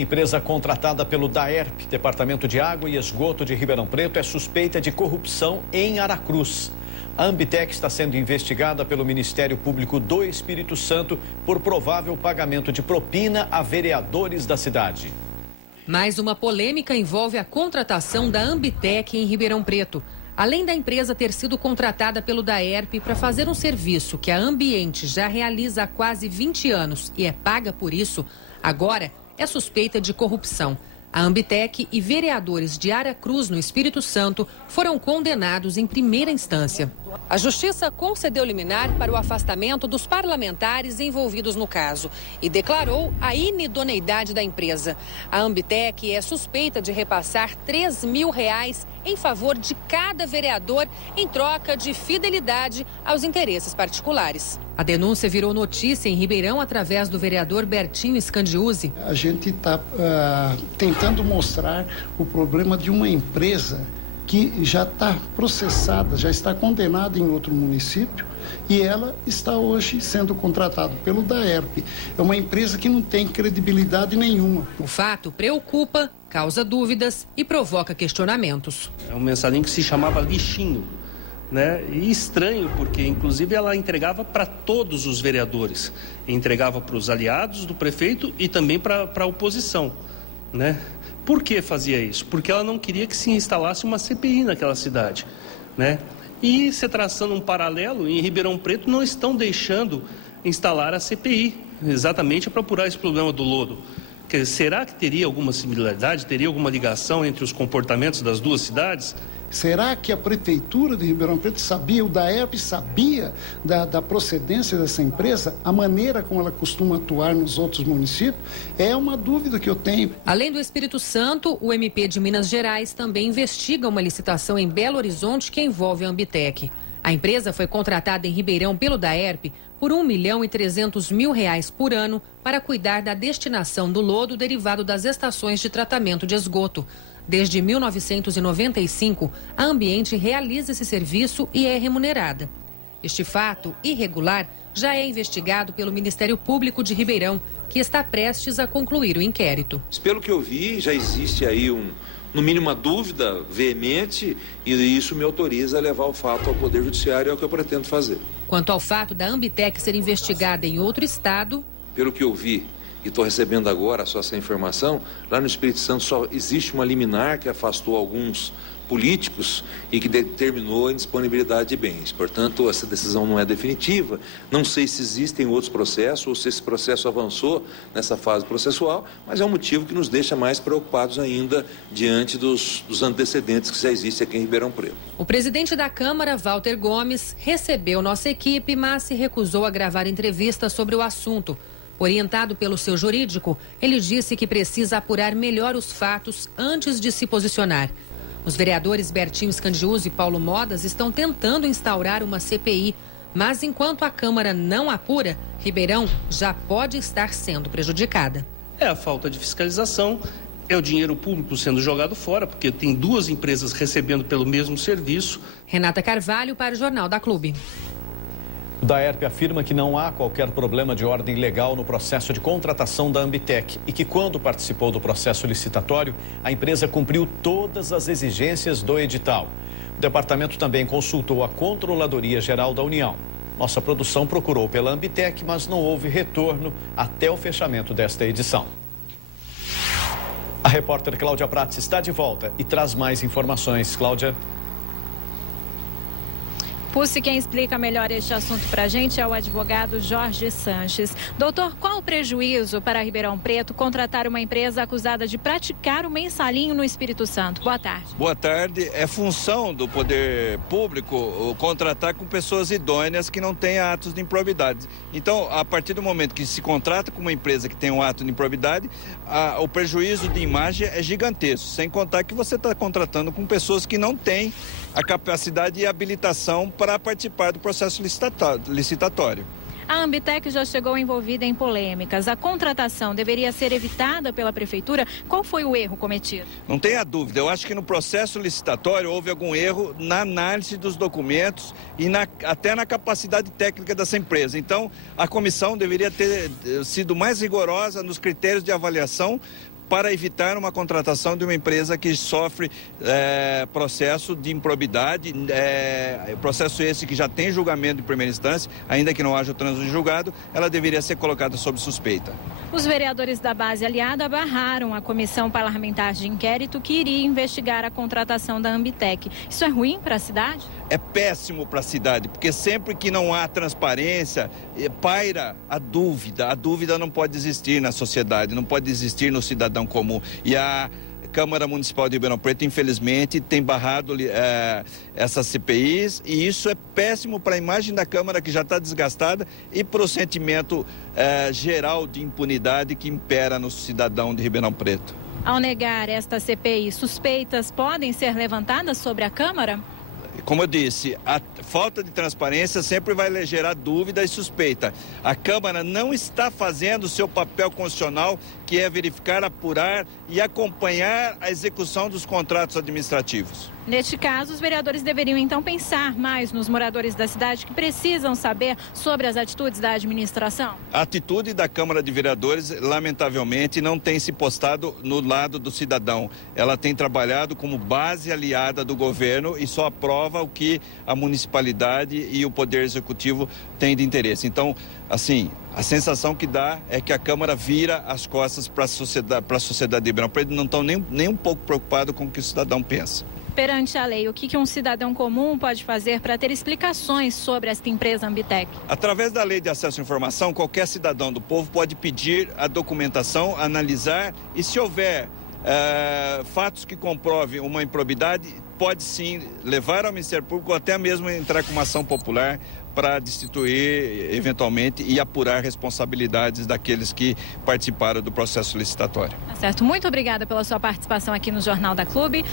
Empresa contratada pelo DAERP, Departamento de Água e Esgoto de Ribeirão Preto, é suspeita de corrupção em Aracruz. A Ambitec está sendo investigada pelo Ministério Público do Espírito Santo por provável pagamento de propina a vereadores da cidade. Mais uma polêmica envolve a contratação da Ambitec em Ribeirão Preto. Além da empresa ter sido contratada pelo DAERP para fazer um serviço que a Ambiente já realiza há quase 20 anos e é paga por isso, agora é suspeita de corrupção. A Ambitec e vereadores de Aracruz, no Espírito Santo, foram condenados em primeira instância. A Justiça concedeu liminar para o afastamento dos parlamentares envolvidos no caso e declarou a inidoneidade da empresa. A Ambitec é suspeita de repassar R$3 mil em favor de cada vereador em troca de fidelidade aos interesses particulares. A denúncia virou notícia em Ribeirão através do vereador Bertinho Scandiuzzi. A gente está tentando mostrar o problema de uma empresa que já está processada, já está condenada em outro município e ela está hoje sendo contratada pelo DAERP. É uma empresa que não tem credibilidade nenhuma. O fato preocupa, causa dúvidas e provoca questionamentos. É um mensalinho que se chamava lixinho, né? E estranho porque, inclusive, ela entregava para todos os vereadores. Entregava para os aliados do prefeito e também para a oposição, né? Por que fazia isso? Porque ela não queria que se instalasse uma CPI naquela cidade, né? E se traçando um paralelo, em Ribeirão Preto não estão deixando instalar a CPI, exatamente para apurar esse problema do lodo. Será que teria alguma similaridade, teria alguma ligação entre os comportamentos das duas cidades? Será que a Prefeitura de Ribeirão Preto sabia, o DAERP sabia da procedência dessa empresa, a maneira como ela costuma atuar nos outros municípios? É uma dúvida que eu tenho. Além do Espírito Santo, o MP de Minas Gerais também investiga uma licitação em Belo Horizonte que envolve a Ambitec. A empresa foi contratada em Ribeirão pelo DAERP por R$1.300.000 por ano para cuidar da destinação do lodo derivado das estações de tratamento de esgoto. Desde 1995, a Ambiente realiza esse serviço e é remunerada. Este fato irregular já é investigado pelo Ministério Público de Ribeirão, que está prestes a concluir o inquérito. Pelo que eu vi, já existe aí no mínimo uma dúvida veemente e isso me autoriza a levar o fato ao Poder Judiciário, é o que eu pretendo fazer. Quanto ao fato da Ambitec ser investigada em outro estado... Pelo que eu vi e estou recebendo agora só essa informação, lá no Espírito Santo só existe uma liminar que afastou alguns políticos e que determinou a indisponibilidade de bens. Portanto, essa decisão não é definitiva. Não sei se existem outros processos ou se esse processo avançou nessa fase processual, mas é um motivo que nos deixa mais preocupados ainda diante dos antecedentes que já existem aqui em Ribeirão Preto. O presidente da Câmara, Walter Gomes, recebeu nossa equipe, mas se recusou a gravar entrevista sobre o assunto. Orientado pelo seu jurídico, ele disse que precisa apurar melhor os fatos antes de se posicionar. Os vereadores Bertinho Scandiuzzi e Paulo Modas estão tentando instaurar uma CPI, mas enquanto a Câmara não apura, Ribeirão já pode estar sendo prejudicada. É a falta de fiscalização, é o dinheiro público sendo jogado fora, porque tem duas empresas recebendo pelo mesmo serviço. Renata Carvalho para o Jornal da Clube. O DAERP afirma que não há qualquer problema de ordem legal no processo de contratação da Ambitec e que, quando participou do processo licitatório, a empresa cumpriu todas as exigências do edital. O departamento também consultou a Controladoria Geral da União. Nossa produção procurou pela Ambitec, mas não houve retorno até o fechamento desta edição. A repórter Cláudia Prats está de volta e traz mais informações. Cláudia. Pussi, quem explica melhor este assunto para a gente é o advogado Jorge Sanches. Doutor, qual o prejuízo para Ribeirão Preto contratar uma empresa acusada de praticar o mensalinho no Espírito Santo? Boa tarde. Boa tarde. É função do poder público contratar com pessoas idôneas que não têm atos de improbidade. Então, a partir do momento que se contrata com uma empresa que tem um ato de improbidade, o prejuízo de imagem é gigantesco. Sem contar que você está contratando com pessoas que não têm a capacidade e habilitação para participar do processo licitatório. A Ambitec já chegou envolvida em polêmicas. A contratação deveria ser evitada pela Prefeitura. Qual foi o erro cometido? Não tenha dúvida. Eu acho que no processo licitatório houve algum erro na análise dos documentos e até na capacidade técnica dessa empresa. Então, a comissão deveria ter sido mais rigorosa nos critérios de avaliação para evitar uma contratação de uma empresa que sofre processo de improbidade, processo esse que já tem julgamento de primeira instância, ainda que não haja o trânsito de julgado, ela deveria ser colocada sob suspeita. Os vereadores da base aliada barraram a comissão parlamentar de inquérito que iria investigar a contratação da Ambitec. Isso é ruim para a cidade? É péssimo para a cidade, porque sempre que não há transparência, paira a dúvida não pode existir na sociedade, não pode existir no cidadão comum. E a Câmara Municipal de Ribeirão Preto, infelizmente, tem barrado essas CPIs, e isso é péssimo para a imagem da Câmara, que já está desgastada, e para o sentimento geral de impunidade que impera no cidadão de Ribeirão Preto. Ao negar esta CPI, suspeitas podem ser levantadas sobre a Câmara? Como eu disse, a falta de transparência sempre vai gerar dúvida e suspeita. A Câmara não está fazendo o seu papel constitucional, que é verificar, apurar e acompanhar a execução dos contratos administrativos. Neste caso, os vereadores deveriam então pensar mais nos moradores da cidade que precisam saber sobre as atitudes da administração. A atitude da Câmara de Vereadores, lamentavelmente, não tem se postado no lado do cidadão. Ela tem trabalhado como base aliada do governo e só aprova o que a municipalidade e o Poder Executivo têm de interesse. Então, assim, a sensação que dá é que a Câmara vira as costas para a sociedade de Ribeirão Preto e não estão nem um pouco preocupados com o que o cidadão pensa. Perante a lei, o que um cidadão comum pode fazer para ter explicações sobre esta empresa Ambitec? Através da Lei de Acesso à Informação, qualquer cidadão do povo pode pedir a documentação, analisar e, se houver fatos que comprovem uma improbidade, pode sim levar ao Ministério Público ou até mesmo entrar com uma ação popular para destituir eventualmente e apurar responsabilidades daqueles que participaram do processo licitatório. Tá certo. Muito obrigada pela sua participação aqui no Jornal da Clube.